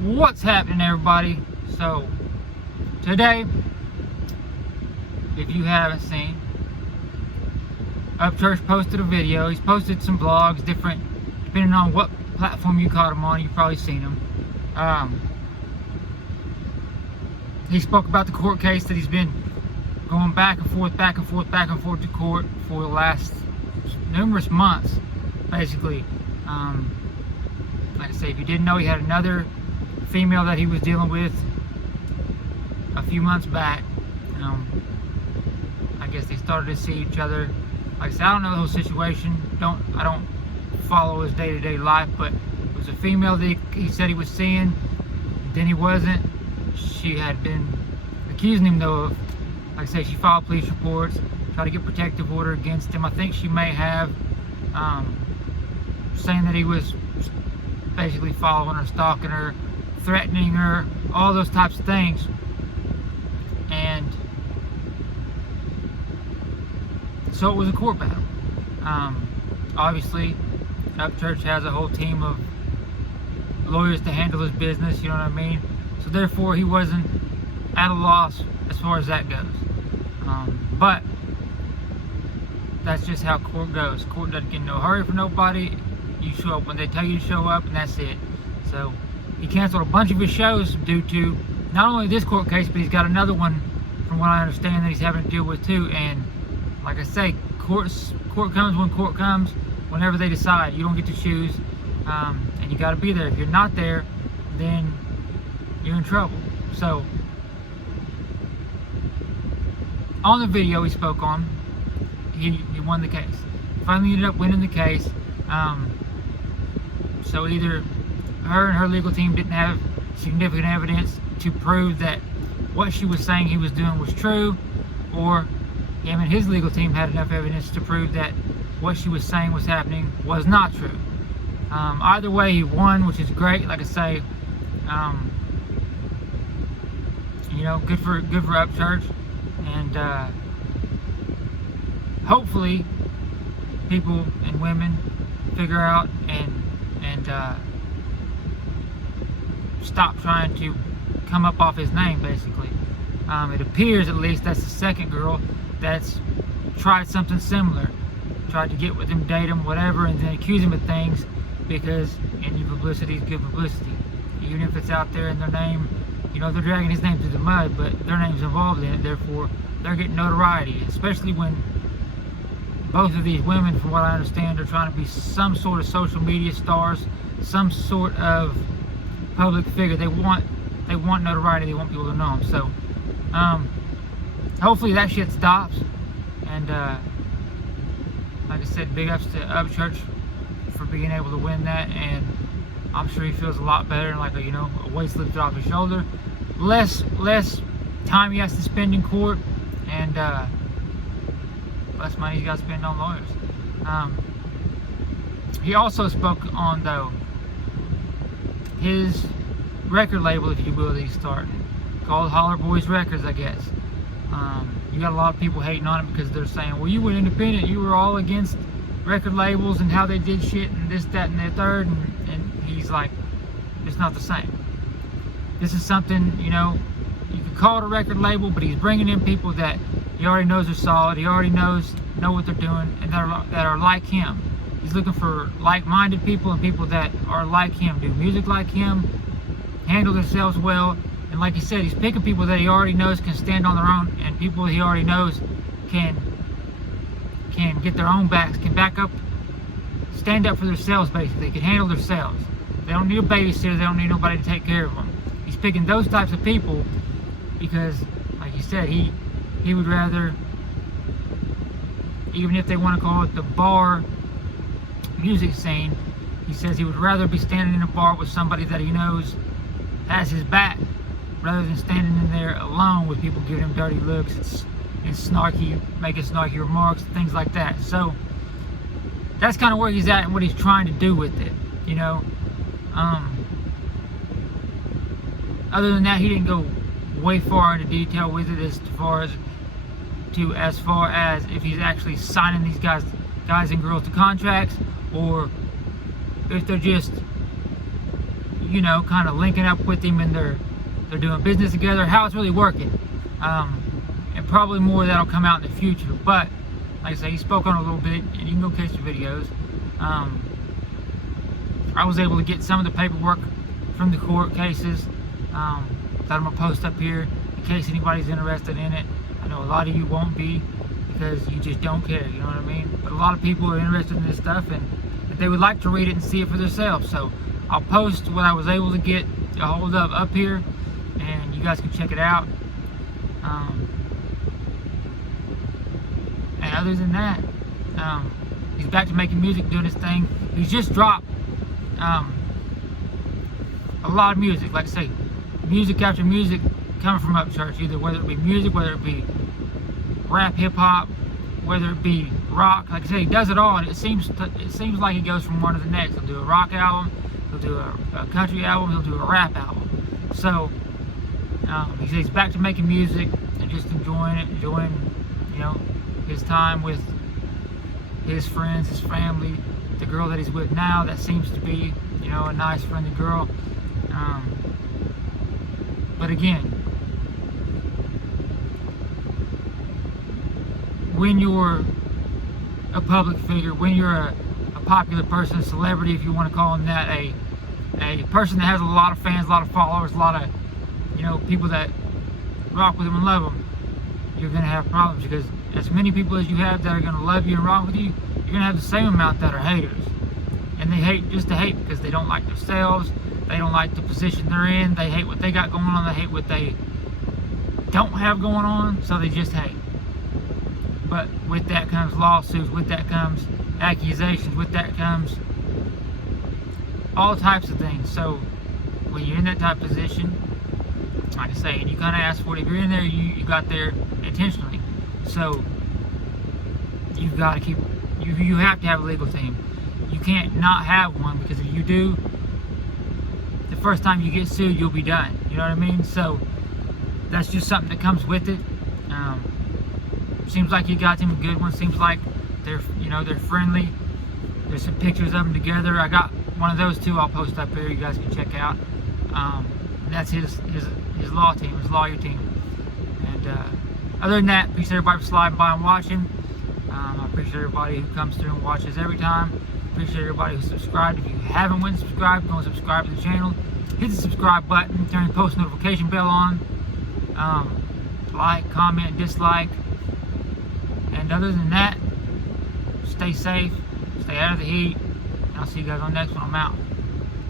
What's happening, everybody? So today, if you haven't seen, Upchurch posted a video. He's posted some vlogs, different, depending on what platform you caught him on. You've probably seen him. He spoke about the court case that he's been going back and forth to court for the last numerous months, basically. Like I say, if you didn't know, he had another female that he was dealing with a few months back. I guess they started to see each other. Like I said, I don't know the whole situation. I don't follow his day-to-day life, but it was a female that he said he was seeing. Then he wasn't. She had been accusing him, though, of, like I say, she filed police reports, tried to get protective order against him. I think she may have, saying that he was basically following her, stalking her, threatening her, all those types of things. And so it was a court battle. Obviously, Upchurch has a whole team of lawyers to handle his business, you know what I mean? So therefore, he wasn't at a loss as far as that goes. But that's just how court goes. Court doesn't get in no hurry for nobody. You show up when they tell you to show up, and that's it. So he canceled a bunch of his shows due to not only this court case, but he's got another one, from what I understand, that he's having to deal with too. And like I say, court comes when court comes, whenever they decide. You don't get to choose, and you got to be there. If you're not there, then you're in trouble. So on the video he spoke on, he won the case. Finally ended up winning the case. So either her and her legal team didn't have significant evidence to prove that what she was saying he was doing was true, or him and his legal team had enough evidence to prove that what she was saying was happening was not true. Either way, he won, which is great. Like I say, you know, good for Upchurch, and hopefully people and women figure out and stop trying to come up off his name, basically. It appears, at least, that's the second girl that's tried something similar, tried to get with him, date him, whatever, and then accuse him of things, because any publicity is good publicity. Even if it's out there in their name, you know, they're dragging his name through the mud, but their name's involved in it, therefore they're getting notoriety, especially when both of these women, from what I understand, are trying to be some sort of social media stars, some sort of public figure. They want notoriety. They want people to know them. So hopefully that shit stops. And like I said, big ups to Upchurch for being able to win that. And I'm sure he feels a lot better, and like a, you know, a weight's lifted off his shoulder. Less time he has to spend in court, and less money he's got to spend on lawyers. He also spoke on, though, his record label, if you will, that he's starting, called Holler Boys Records, I guess. You got a lot of people hating on it because they're saying, well, you were independent, you were all against record labels and how they did shit and this, that, and the third, and he's like, it's not the same. This is something, you know, you could call it a record label, but he's bringing in people that he already knows are solid, he already know what they're doing, and that are like him. He's looking for like-minded people and people that are like him, do music like him, handle themselves well, and like he said, he's picking people that he already knows can stand on their own, and people he already knows can get their own backs, can back up, stand up for themselves, basically, can handle themselves. They don't need a babysitter, they don't need nobody to take care of them. He's picking those types of people because, like he said, he would rather, even if they want to call it the bar music scene, he says he would rather be standing in a bar with somebody that he knows has his back, rather than standing in there alone with people giving him dirty looks and snarky, making snarky remarks, things like that. So that's kind of where he's at and what he's trying to do with it, you know. Other than that, he didn't go way far into detail with it as far as if he's actually signing these guys and girls to contracts, or if they're just, you know, kind of linking up with him, and they're doing business together, how it's really working. And probably more that'll come out in the future. But like I say, he spoke on it a little bit, and you can go catch the videos. I was able to get some of the paperwork from the court cases that I'm gonna post up here in case anybody's interested in it. I know a lot of you won't be, because you just don't care, you know what I mean? But a lot of people are interested in this stuff, and they would like to read it and see it for themselves. So I'll post what I was able to get a hold of up here, and you guys can check it out. And other than that, he's back to making music, doing his thing. He's just dropped a lot of music. Like I say, music after music coming from Upchurch, either whether it be music, whether it be rap, hip hop, whether it be rock. Like I say, he does it all, and it seems like he goes from one to the next. He'll do a rock album, he'll do a country album, he'll do a rap album. So he says he's back to making music and just enjoying, you know, his time with his friends, his family, the girl that he's with now. That seems to be, you know, a nice, friendly girl. But again, when you're a public figure, when you're a popular person, a celebrity, if you want to call him that, a person that has a lot of fans, a lot of followers, a lot of, you know, people that rock with him and love him, you're going to have problems, because as many people as you have that are going to love you and rock with you, you're going to have the same amount that are haters. And they hate just to hate because they don't like themselves, they don't like the position they're in, they hate what they got going on, they hate what they don't have going on, so they just hate. But with that comes lawsuits, with that comes accusations, with that comes all types of things. So when you're in that type of position, like I say, and you kind of ask for it, if you're in there, you got there intentionally. So you've got to keep, you have to have a legal team. You can't not have one, because if you do, the first time you get sued, you'll be done. You know what I mean? So that's just something that comes with it. Seems like you got him a good one. Seems like they're friendly. There's some pictures of them together. I got one of those too. I'll post up here. You guys can check out. And that's his law team, his lawyer team. And other than that, appreciate everybody for sliding by and watching. I appreciate everybody who comes through and watches every time. Appreciate everybody who's subscribed. If you haven't went and subscribed, go and subscribe to the channel. Hit the subscribe button. Turn the post notification bell on. Like, comment, dislike. And other than that, stay safe, stay out of the heat, and I'll see you guys on the next one. I'm out.